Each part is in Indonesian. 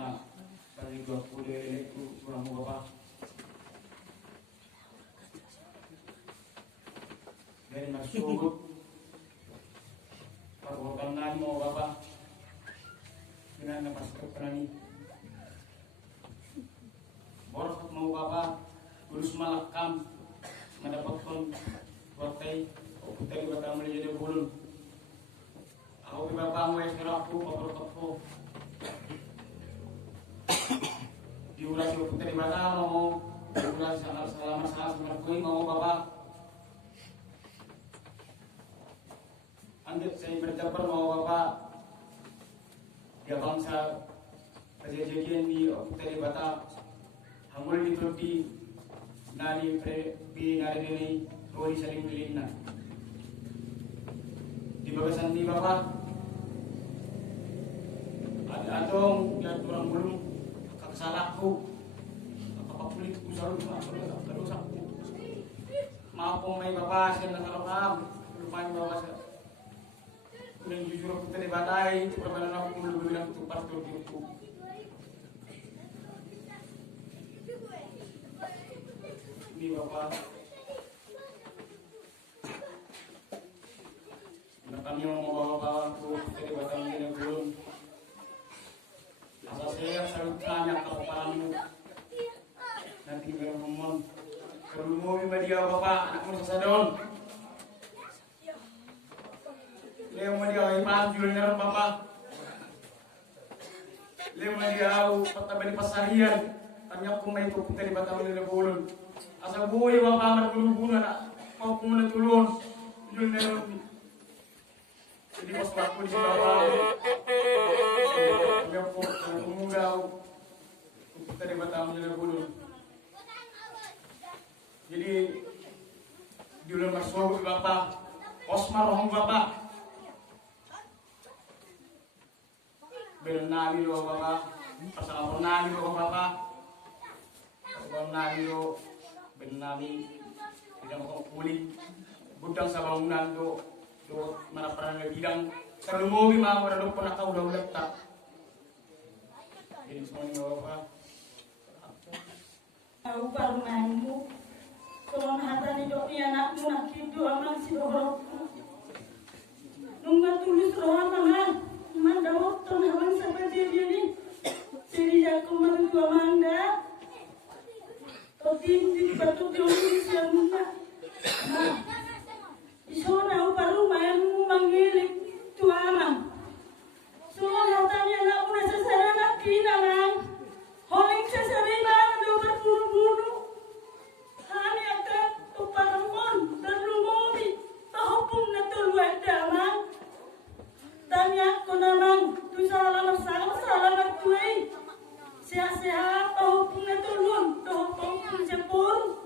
na paligwa po itu kurang mo Bapak. Dari masuk pagwakangan mo Bapak. Dengan napasok ka na ni. Boros at mo Bapak. Gulus malakam. Mendapat pun waktai. O putay Bapak muli jadi bulun. Ako di Bapak mo esera ako paborot ko. Diulas yung putay Bapak mo. Diulas selama sa markoy mo Bapak. Anggap saya berjabar mau Bapak. Dia bangsa kejadian di Puteri Bata hangul di Turki nari nari ini Tori saling milina di bagasan di Bapak ada atong lihat orang belum kaksalakku kapapulit ko sa rusak maaf po may Bapak siya nakalakam lumayan Bapak siya yang jujur aku tadi badai permainan aku belum bilang itu pastor itu ini Bapak nah kami mau bawa aku tadi batang ini belum asal saya selalu tanya kepalamu nanti bilang ngomong kalau mau dia Bapak anakmu sasadon Leo mo dia ipan junior Bapak. Leo mo dia patabali pasarian. Tanya ko may pupunta ni Batam ni Bulon. Asa buhay Bapak margulugunan na mau ko na tulon. Junior. Jadi pas waktu di Bapak. Kami po umugaw. Pupunta ni Batam ni Bulon. Jadi diulang masuk ke Bapak. Osmar rohong Bapak. Bernami lo Bapak, pasal Bernami lo Bapak, Bernami lo Bernami tidak mau pulih, gudang sa bangunan do mana pernah bidang terlumobi mah orang do pernah kau udah letak, jadi semuanya Bapak. Aku Bernami, kalau hata ni do ni anakmu nak hidup aman si dorokku, nunggu tulis rohan mana? Manda waktu nawan sampai dia ni, jadi aku mertua manda, tapi di batu diulis yang mana, isona baru main manggil tuama, soal hatanya nak punya sasaran nak kina man, holing sasaran mana do berburu-buru, hani akan tuparamon terlumobi, tahupun natul wadaman. Tanya ko naman, tu salah nagtuay. Siya, pahupong na tulon, pahupong siya pun.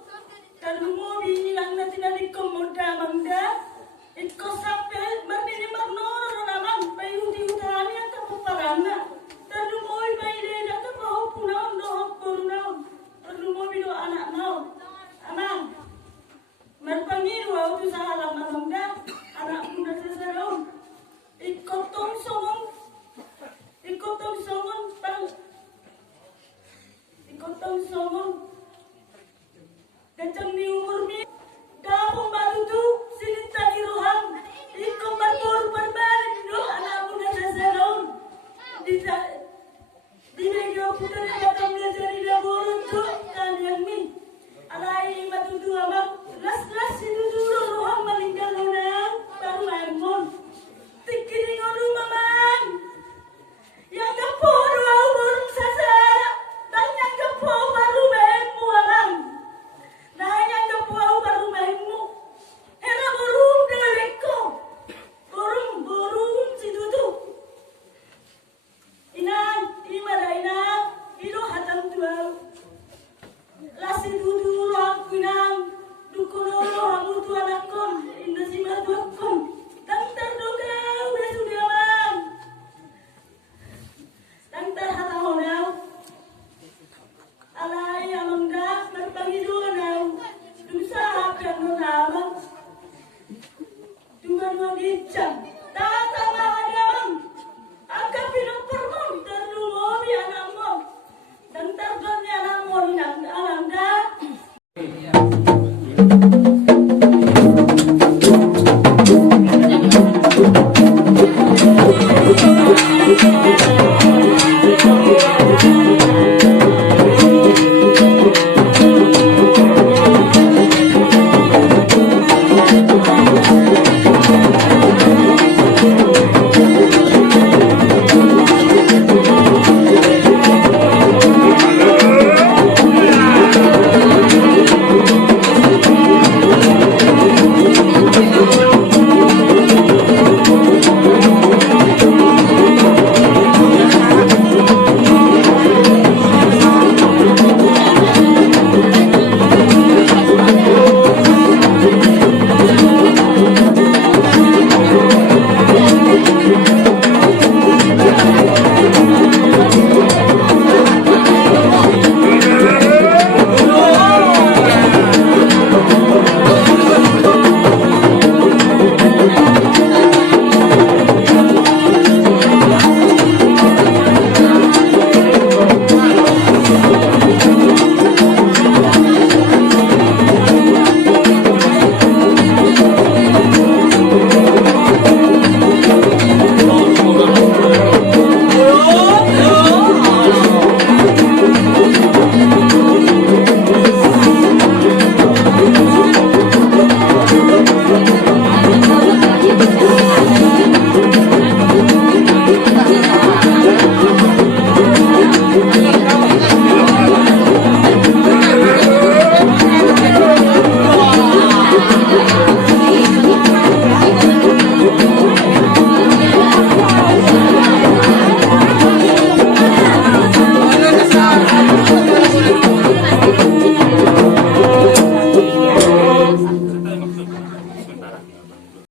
Kalau mo, binilang na tinalig ko mo damangda. Iko sapel, marmini magnoro naman, payudi-udani ang kapaparana. Kalau mo, ibayle na ka pahupong na, dohopor na. Kalau mo, bino anak na. Amang, marpangiro, tu salah namangda, anak mo na sa salon. Ikotong songon pang ikotong songon gajang ni umur mi dapong baru tu silita di rohang ikong batur berbalik do anak muda sa salon di negara putar